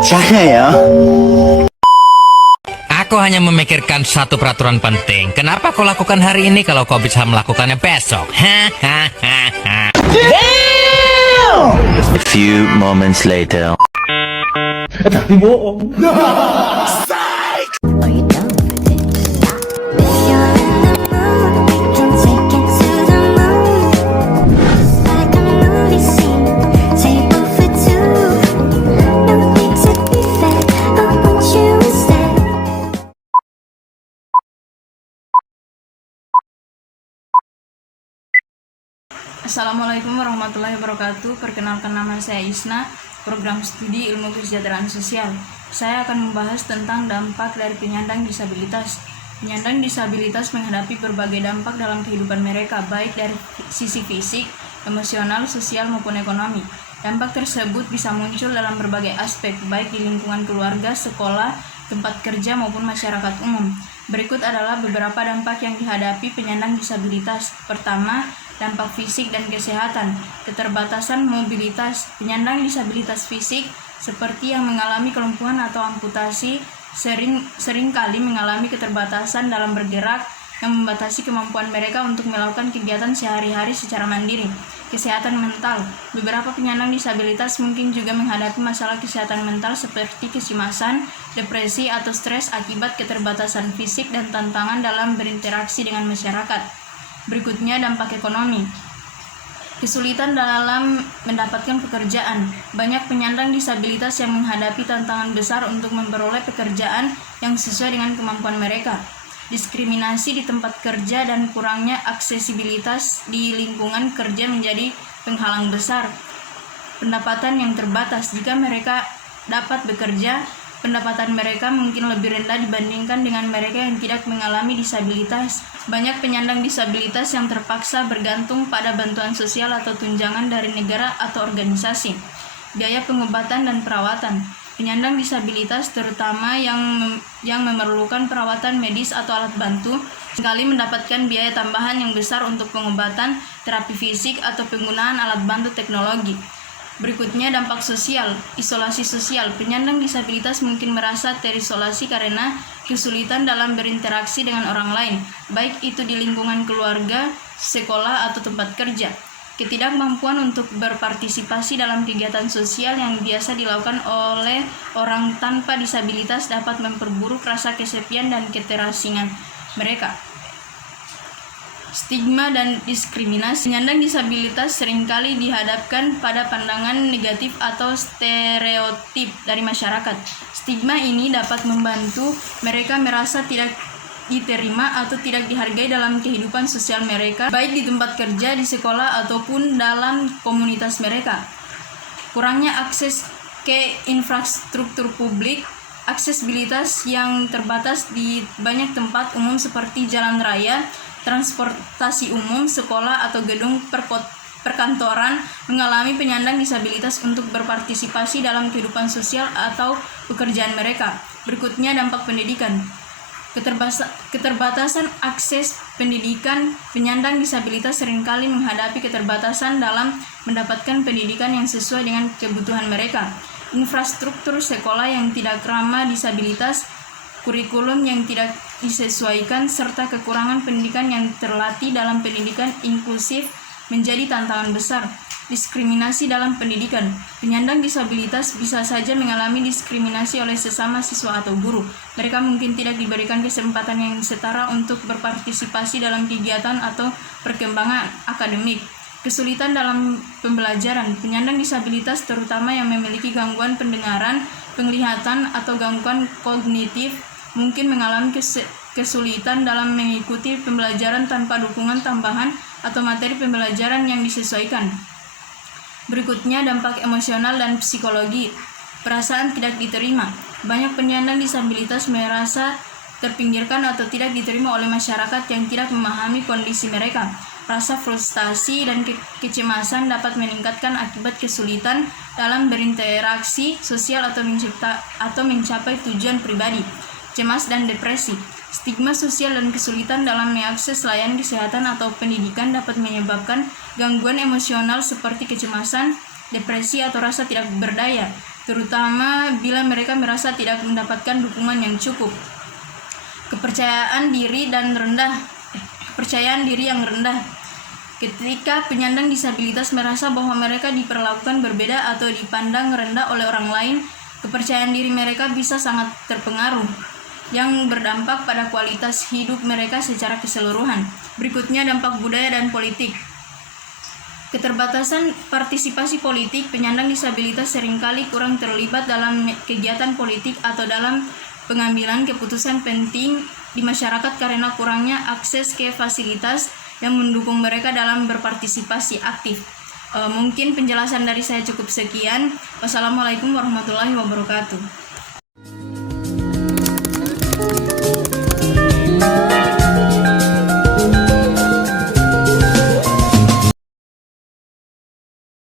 Jangan ya. Aku hanya memikirkan satu peraturan penting. Kenapa kau lakukan hari ini kalau kau bisa melakukannya besok? Damn! A few moments later. Tapi bohong. Are you down for this? If you're in the mood, we can take it to the moon. Just like a movie scene, table for two. No need to be fair, I want you instead. Assalamualaikum warahmatullahi wabarakatuh. Perkenalkan, nama saya Isna, program studi ilmu kesejahteraan sosial. Saya akan membahas tentang dampak dari penyandang disabilitas. Penyandang disabilitas menghadapi berbagai dampak dalam kehidupan mereka, baik dari sisi fisik, emosional, sosial maupun ekonomi. Dampak tersebut bisa muncul dalam berbagai aspek, baik di lingkungan keluarga, sekolah, tempat kerja maupun masyarakat umum. Berikut adalah beberapa dampak yang dihadapi penyandang disabilitas. Pertama, dampak fisik dan kesehatan. Keterbatasan mobilitas. Penyandang disabilitas fisik seperti yang mengalami kelumpuhan atau amputasi seringkali mengalami keterbatasan dalam bergerak yang membatasi kemampuan mereka untuk melakukan kegiatan sehari-hari secara mandiri. Kesehatan mental. Beberapa penyandang disabilitas mungkin juga menghadapi masalah kesehatan mental seperti kecemasan, depresi, atau stres akibat keterbatasan fisik dan tantangan dalam berinteraksi dengan masyarakat. Berikutnya, dampak ekonomi. Kesulitan dalam mendapatkan pekerjaan. Banyak penyandang disabilitas yang menghadapi tantangan besar untuk memperoleh pekerjaan yang sesuai dengan kemampuan mereka. Diskriminasi di tempat kerja dan kurangnya aksesibilitas di lingkungan kerja menjadi penghalang besar. Pendapatan yang terbatas. Jika mereka dapat bekerja, pendapatan mereka mungkin lebih rendah dibandingkan dengan mereka yang tidak mengalami disabilitas. Banyak penyandang disabilitas yang terpaksa bergantung pada bantuan sosial atau tunjangan dari negara atau organisasi. Biaya pengobatan dan perawatan. Penyandang disabilitas, terutama yang memerlukan perawatan medis atau alat bantu, sekali mendapatkan biaya tambahan yang besar untuk pengobatan, terapi fisik, atau penggunaan alat bantu teknologi. Berikutnya, dampak sosial. Isolasi sosial. Penyandang disabilitas mungkin merasa terisolasi karena kesulitan dalam berinteraksi dengan orang lain, baik itu di lingkungan keluarga, sekolah, atau tempat kerja. Ketidakmampuan untuk berpartisipasi dalam kegiatan sosial yang biasa dilakukan oleh orang tanpa disabilitas dapat memperburuk rasa kesepian dan keterasingan mereka. Stigma dan diskriminasi. Penyandang disabilitas seringkali dihadapkan pada pandangan negatif atau stereotip dari masyarakat. Stigma ini dapat membantu mereka merasa tidak diterima atau tidak dihargai dalam kehidupan sosial mereka, baik di tempat kerja, di sekolah, ataupun dalam komunitas mereka. Kurangnya akses ke infrastruktur publik. Aksesibilitas yang terbatas di banyak tempat umum seperti jalan raya, transportasi umum, sekolah, atau gedung perkantoran mengalami penyandang disabilitas untuk berpartisipasi dalam kehidupan sosial atau pekerjaan mereka. Berikutnya, dampak pendidikan. Keterbatasan akses pendidikan. Penyandang disabilitas seringkali menghadapi keterbatasan dalam mendapatkan pendidikan yang sesuai dengan kebutuhan mereka. Infrastruktur sekolah yang tidak ramah disabilitas, kurikulum yang tidak disesuaikan, serta kekurangan pendidikan yang terlatih dalam pendidikan inklusif menjadi tantangan besar. Diskriminasi dalam pendidikan. Penyandang disabilitas bisa saja mengalami diskriminasi oleh sesama siswa atau guru. Mereka mungkin tidak diberikan kesempatan yang setara untuk berpartisipasi dalam kegiatan atau perkembangan akademik. Kesulitan dalam pembelajaran. Penyandang disabilitas, terutama yang memiliki gangguan pendengaran, penglihatan, atau gangguan kognitif, mungkin mengalami kesulitan dalam mengikuti pembelajaran tanpa dukungan tambahan atau materi pembelajaran yang disesuaikan. Berikutnya, dampak emosional dan psikologi. Perasaan tidak diterima. Banyak penyandang disabilitas merasa terpinggirkan atau tidak diterima oleh masyarakat yang tidak memahami kondisi mereka. Rasa frustasi dan kecemasan dapat meningkatkan akibat kesulitan dalam berinteraksi sosial atau mencapai tujuan pribadi. Cemas dan depresi. Stigma sosial dan kesulitan dalam mengakses layanan kesehatan atau pendidikan dapat menyebabkan gangguan emosional seperti kecemasan, depresi, atau rasa tidak berdaya. terutama bila mereka merasa tidak mendapatkan dukungan yang cukup. Kepercayaan diri yang rendah. Ketika penyandang disabilitas merasa bahwa mereka diperlakukan berbeda atau dipandang rendah oleh orang lain, kepercayaan diri mereka bisa sangat terpengaruh, yang berdampak pada kualitas hidup mereka secara keseluruhan. Berikutnya, dampak budaya dan politik. Keterbatasan partisipasi politik, penyandang disabilitas seringkali kurang terlibat dalam kegiatan politik atau dalam pengambilan keputusan penting di masyarakat karena kurangnya akses ke fasilitas yang mendukung mereka dalam berpartisipasi aktif. Mungkin penjelasan dari saya cukup sekian. Wassalamualaikum warahmatullahi wabarakatuh.